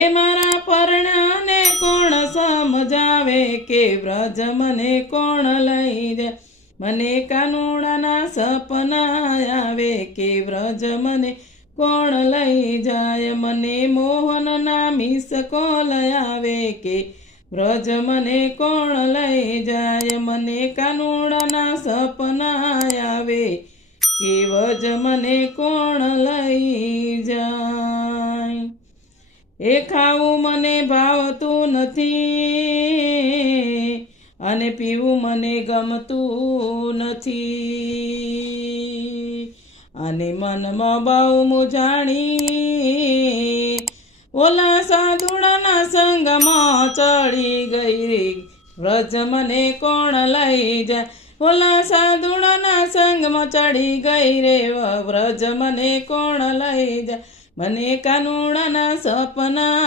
એ મારા પરણાને કોણ સમજાવે કે વ્રજ મને કોણ લઈ જાય, મને કાનુડાના સપના આવે કે વ્રજ મને કોણ લઈ જાય, મને મોહનના મિસ કોલ આવે કે વ્રજ મને કોણ લઈ જાય, મને કાનુડાના સપના આવે કે વ્રજ મને કોણ લઈ જાય. એ ખાવું મને ભાવતું નથી અને પીવું મને ગમતું નથી, અને મનમાં બહુ મૂંઝાણી ઓલા સાધુડાના સંગમાં ચડી ગઈ રે, વ્રજ મને કોણ લઈ જાય, ઓલા સાધુડાના સંગમાં ચડી ગઈ રે, વ્રજ મને કોણ લઈ જાય, મને કાનુડાના સપના